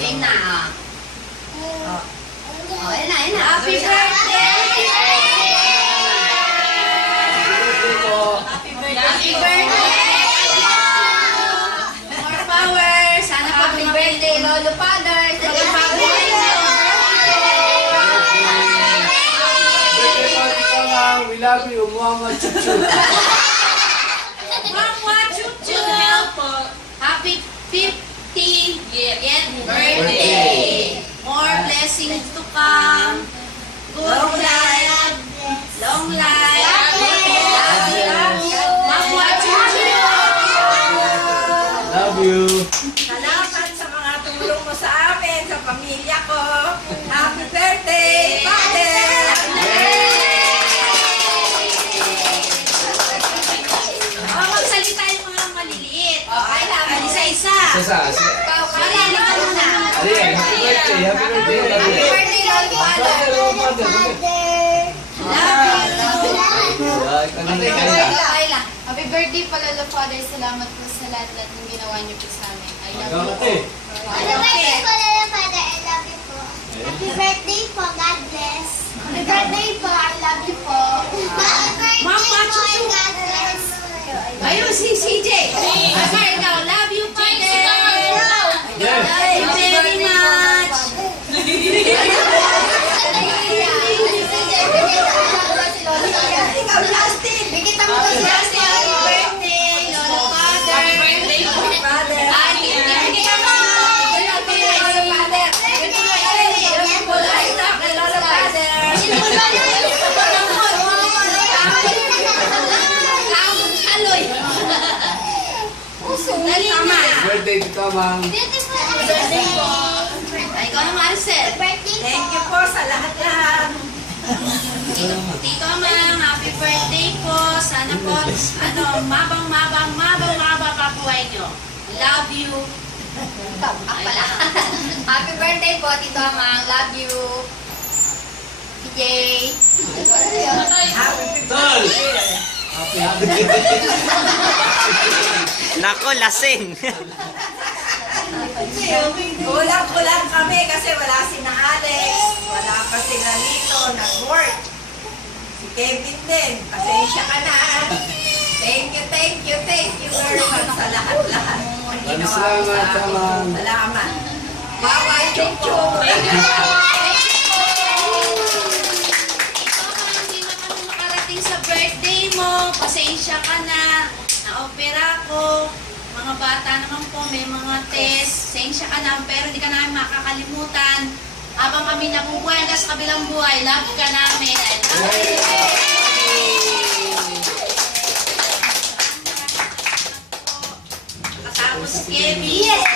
game na. Ayan na, ayan na. Happy birthday! Happy birthday! More power! Sana happy birthday, Lolo Father! Lolo Father! We love you, Mama Chuchu. Mama Chuchu! Happy 50th birthday! More blessings to come. Good life. Long life. Love you. Mama Chuchu! Love you. Salamat sa mga tulong mo sa amin, sa pamilya ko. Happy birthday, Father! Magsalita yung mga maliliit. Okay lang. Isa-isa. Isa. Ikaw, Kali, ka muna. Ariel, happy birthday. Happy birthday. Happy birthday, Lolo Father. Love you. Kayla. Happy birthday pa, Lolo Father. Salamat po sa lahat-lahat ng ginawa niyo po sa amin. I love you. Happy birthday po, Lolo Father. I love you po. Happy birthday po. God bless. Happy birthday po. I love you po. Happy birthday Mama, po. Chuchu. God bless. Ayun, si CJ. Asar, ikaw. Love you, Father. Yes. Love you very much. Ikaw, Justin! Bigyan mo ko si Happy birthday, Lolo Father. Father! Ay, bigyan mo. Dali na. Birthday to Tamang. Ay, ikaw na, Marcel. Thank you po sa lahat-lahat. Tito Amang, happy birthday po. Sana po, mabang pa buhay nyo. Love you. Pala. Happy birthday po, Tito Amang. Love you. PJ. Happy Tol! birthday! Happy birthday. Nako, lasing. Kulang-kulang kami kasi wala si na Alex, wala pa si Lito, nag-work. Si Kevin din, pasensya ka na. Thank you very much sa lahat-lahat. Ang ginawa mo sa Salamat, amin. Tamang. Salamat. Bye-bye, Chuchu. Hindi na kami makarating sa birthday mo. Pasensya ka na. Na-opera ko. Mga bata naman po, may mga test. Pasensya ka na, pero hindi ka namin makakalimutan. Habang kami nabubuhay hanggang sa kabilang buhay, love ka namin. I love you. Nakatapos si Kevin. Yes!